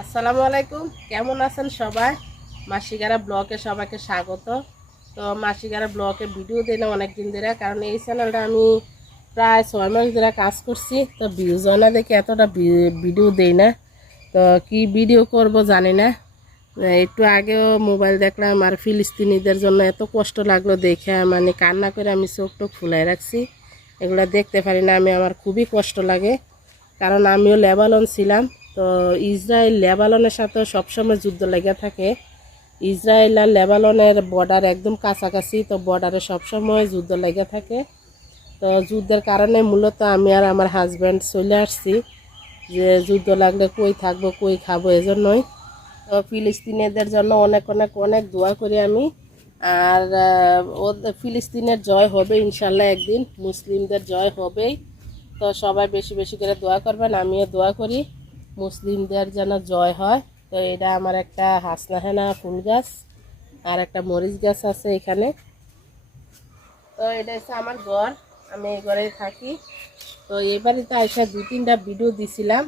আসসালামু আলাইকুম। কেমন আছেন সবাই? মাসিগারা ব্লগে সবাইকে স্বাগত। তো মাসিগারা ব্লগে ভিডিও দিই না অনেকদিন ধরে, কারণ এই চ্যানেলটা আমি প্রায় ছয় মাস ধরে কাজ করছি। তো ভিউজ না দেখে এতটা ভিডিও দেই না। তো কি ভিডিও করব জানি না। একটু আগেও মোবাইল দেখলাম আর ফিলিস্তিনিদের জন্য এত কষ্ট লাগল দেখে মানে কান্না করে আমি চোখ টোক ফুলাই রাখছি। এগুলো দেখতে পারি না, আমি আমার খুবই কষ্ট লাগে। কারণ আমিও লেবালন ছিলাম। তো ইসরায়েল লেবাননের সাথে সবসময় যুদ্ধ লেগে থাকে। ইসরায়েল আর লেবাননের বর্ডার একদম কাছাকাছি, তো বর্ডারে সবসময় যুদ্ধ লেগে থাকে। তো যুদ্ধের কারণে মূলত আমি আর আমার হাজব্যান্ড চলে আসছি যে যুদ্ধ লাগলে কই থাকব, কই খাব এজন্যই। তো ফিলিস্তিনিদের জন্য অনেক অনেক অনেক দোয়া করি আমি। আর ফিলিস্তিনের জয় হবে ইনশাল্লাহ একদিন, মুসলিমদের জয় হবেই। তো সবাই বেশি বেশি করে দোয়া করবেন, আমিও দোয়া করি। মুসলিমদের যেন জয় হয়। তো এটা আমার একটা হাসনাহেনা ফুল গাছ আর একটা মরিচ গাছ আছে এখানে। তো এটা হচ্ছে আমার ঘর, আমি এই ঘরে থাকি। তো এবারে তো আইসা দু তিনটা ভিডিও দিছিলাম,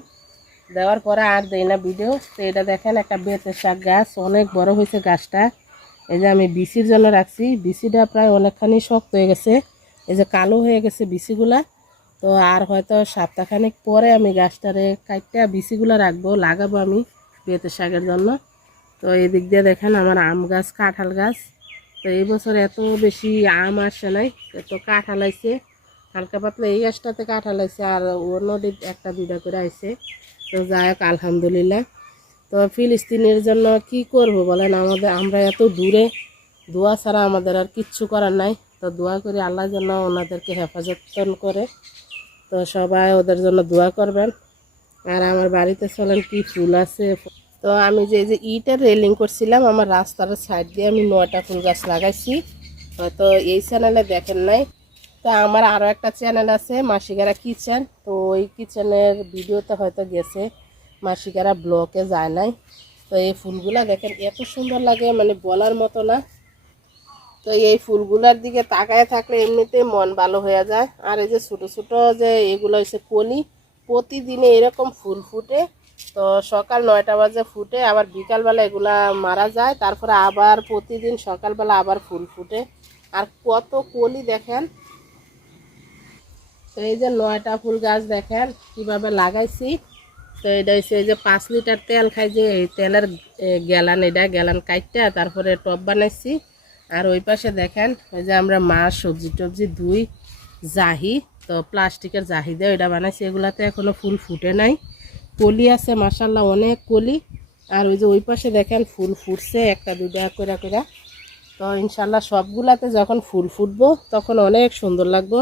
দেওয়ার পরে আর দেই না ভিডিও তো এটা দেখেন একটা বেতের শাক গাছ, অনেক বড় হয়েছে গাছটা। এই যে আমি বিসির জন্য রাখছি। বিসিটা প্রায় অনেকখানি শক্ত হয়ে গেছে। এই যে কালো হয়ে গেছে বিসিগুলা। তো আর হয়তো সপ্তাহখানেক পরে আমি গাছটারে কাটটা বিসিগুলো রাখব, লাগাবো আমি বেতের শাকের জন্য। তো এই দিক দিয়ে দেখেন আমার আম গাছ, কাঁঠাল গাছ। তো এই বছর এত বেশি আম আসে নাই তো কাঁঠাল আইছে। হালকা পাতলা এই গাছটাতে কাঁঠাল আইছে আর অন্যদের একটা দুইটা করে আইছে। তো যাই হোক, আলহামদুলিল্লাহ। তো ফিলিস্তিনের জন্য কি করব বলেন? আমাদের, আমরা এত দূরে, দোয়া ছাড়া আমাদের আর কিচ্ছু করার নাই। তো দোয়া করি আল্লাহ যেন ওনাদেরকে হেফাজত করে। তো সবাই ওদের জন্য দোয়া করবেন। আর আমার বাড়িতে চলেন, কি ফুল আছে। তো আমি যে যে ইটের রেলিং করছিলাম, আমার রাস্তার সাইড দিয়ে আমি নয়টা ফুল গাছ লাগাইছি। হয়তো এই চ্যানেলে দেখেন নাই। তো আমার আরও একটা চ্যানেল আছে, মাসিগারা কিচেন তো ওই কিচেনের ভিডিওতে হয়তো গেছে মাসিকারা ব্লকে যায় নাই। তো এই ফুলগুলা দেখেন, এত সুন্দর লাগে মানে বলার মতো না। তো এই ফুলগুলার দিকে তাকায় থাকলে এমনিতে মন ভালো হয়ে যায়। আর এই যে ছোটো ছোটো যে এগুলো হচ্ছে কলি, প্রতিদিনে এরকম ফুল ফুটে। তো সকাল নয়টা বাজে ফুটে, আবার বিকালবেলা এগুলা মারা যায়। তারপরে আবার প্রতিদিন সকালবেলা আবার ফুল ফুটে। আর কত কলি দেখেন? তো এই যে নয়টা ফুল গাছ দেখেন, কীভাবে লাগাইছি। তো এটা হচ্ছে এই যে পাঁচ লিটার তেল খাই যে তেলের গ্যালান এটা গ্যালান কাইটটা, তারপরে টপ বানাইছি। আর ওই পাশে দেখেন, ওই যে আমরা মাছ সবজি টবজি দুই, জাহি, তো প্লাস্টিকের জাহি দিয়ে ওইটা বানাইছি। এগুলাতে এখনও ফুল ফুটে নাই। কলি আছে মাসাল্লাহ অনেক কলি। আর ওই যে ওই পাশে দেখেন, ফুল ফুটছে, একটা দুইটা করে করে তো ইনশাল্লাহ সবগুলাতে যখন ফুল ফুটবো, তখন অনেক সুন্দর লাগবো।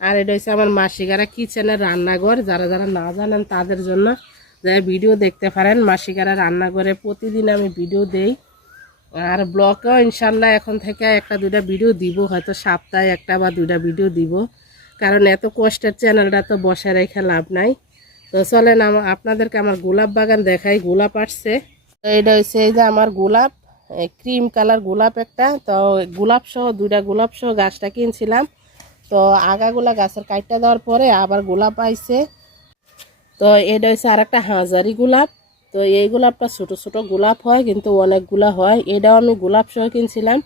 আর এটা হচ্ছে আমার মাসিকারা কিচেনের রান্নাঘর। যারা যারা না জানেন তাদের জন্য, যারা ভিডিও দেখতে পারেন মাসিকারা রান্নাঘরে প্রতিদিন আমি ভিডিও দেই। আর ব্লগেও ইনশাল্লাহ এখন থেকে একটা দুটা ভিডিও দিব, হয়তো সপ্তাহে একটা বা দুটা ভিডিও দিব। কারণ এত কষ্টের চ্যানেলটা তো বসে রেখে লাভ নাই। তো চলেন আমা- আপনাদেরকে আমার গোলাপ বাগান দেখাই, গোলাপ আসছে। তো এটা হচ্ছে এই যে আমার গোলাপ ক্রিম কালার গোলাপ একটা। তো গোলাপ সহ, দুইটা গোলাপ সহ গাছটা কিনছিলাম। তো আগাগুলা গাছের কাইটটা দেওয়ার পরে আবার গোলাপ আইছে। তো এটা হচ্ছে আর একটা হাজারি গোলাপ। তো এই গোলাপটা ছোট ছোট গোলাপ হয়, কিন্তু অনেকগুলা হয়। এটাও আমি গোলাপ সহ কিনছিলাম।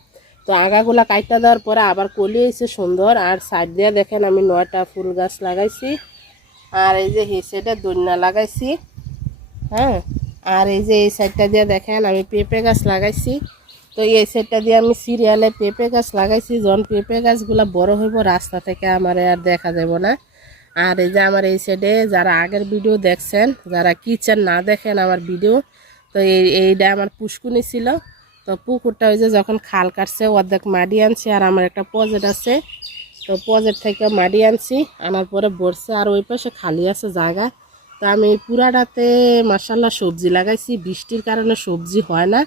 তো আগাগুলা কাইটটা দেওয়ার পরে আবার কলি হয়েছে সুন্দর। আর সাইড দিয়ে দেখেন আমি নয়টা ফুল গাছ লাগাইছি। আর এই যে হেসেটা দন্যা লাগাইছি। হ্যাঁ? আর এই যে এই সাইডটা দিয়ে দেখেন আমি পেঁপে গাছ লাগাইছি। তো এই সাইডটা দিয়ে আমি সিরিয়ালে পেঁপে গাছ লাগাইছি। যখন পেঁপে গাছগুলো বড় হইব, রাস্তা থেকে আমার আর দেখা যাব না। আর এই যে আমার এই সাইডে যারা আগের ভিডিও দেখছেন, যারা কিচেন না দেখেন আমার ভিডিও তো এই, এইটা আমার পুষ্কুনি ছিল। তো পুকুরটা ওই যে যখন খাল কাটছে, অর্ধেক মাটি আনছে আর আমার একটা পজেট আছে। তো পজেট থেকে মাটি আনছি, আনার পরে বসছে আর ওই পাশে খালি আছে জায়গা। তো আমি পুরাটাতে মাসাল্লাহ সবজি লাগাইছি, বৃষ্টির কারণে সবজি হয় না।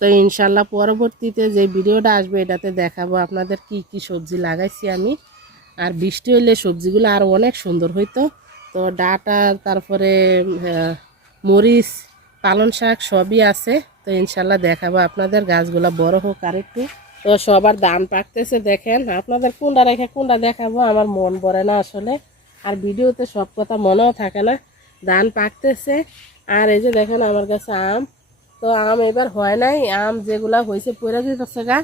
তো ইনশাল্লাহ পরবর্তীতে যে ভিডিওটা আসবে, এটাতে দেখাবো আপনাদের কি কি সবজি লাগাইছি আমি। আর বৃষ্টি হইলে সবজিগুলো আরও অনেক সুন্দর হইতো। তো ডাটা, তারপরে মরিচ পালন শাক সবই আছে। তো ইনশাল্লাহ দেখাবো আপনাদের, গাছগুলো বড় হোক আর একটু তো সবার দাম পাকতেছে দেখেন। আপনাদের কোনটা রেখে কোনটা দেখাবো? আমার মন ভরে না আসলে। আর ভিডিওতে সব কথা মনেও থাকে না। ধান পাকতেছে। আর এই যে দেখেন আমার কাছে আম। তো আম এবার হয় নাই। আম যেগুলা হয়েছে পড়ে যেতেছে গা।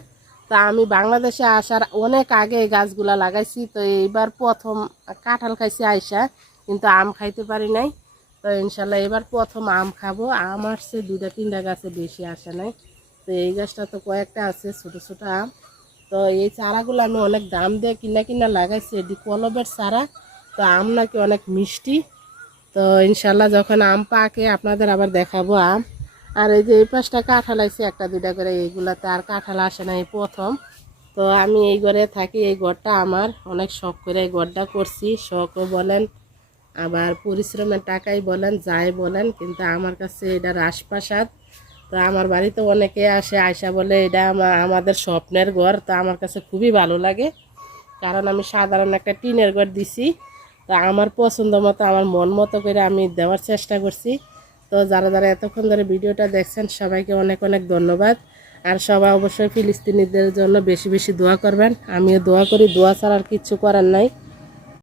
তা আমি বাংলাদেশে আসার অনেক আগে এই গাছগুলা লাগাইছি। তো এইবার প্রথম কাঁঠাল খাইছি আইসা, কিন্তু আম খাইতে পারি নাই। তো ইনশাল্লাহ এবার প্রথম আম খাব। আম আসছে দুটা তিনটা গাছে বেশি আসে নাই। তো এই গাছটা তো কয়েকটা আছে, ছোট ছোট আম। তো এই চারাগুলো আমি অনেক দাম দিয়ে কিনা কিনা লাগাইছি। এটি কলবের চারা, তো আম নাকি অনেক মিষ্টি। তো ইনশাল্লাহ যখন আম পাকে, আপনাদের আবার দেখাবো আম। আর এই যে এই পাশটা কাঁঠাল আইছে একটা, দুইটা করে, এইগুলাতে আর কাঁঠাল আসে না এই প্রথম। তো আমি এই ঘরে থাকি, এই ঘরটা আমার। অনেক শখ করে এই ঘরটা করছি। শখও বলেন, আবার পরিশ্রমের টাকাই বলেন, যাই বলেন, কিন্তু আমার কাছে এটা রাজপ্রাসাদ। তো আমার বাড়িতে অনেকে আসে আয়সা বলে, এটা আমাদের স্বপ্নের ঘর। তো আমার কাছে খুবই ভালো লাগে, কারণ আমি সাধারণ একটা টিনের ঘর দিছি। তো আমার পছন্দ মতো, আমার মন মতো করে আমি দেওয়ার চেষ্টা করছি। তো যারা যারা এতক্ষণ ধরে ভিডিওটা দেখছেন, সবাইকে অনেক অনেক ধন্যবাদ। আর সবাই অবশ্যই ফিলিস্তিনিদের জন্য বেশি বেশি দোয়া করবেন। আমিও দোয়া করি, দোয়া ছাড়া আর কিচ্ছু করার নাই।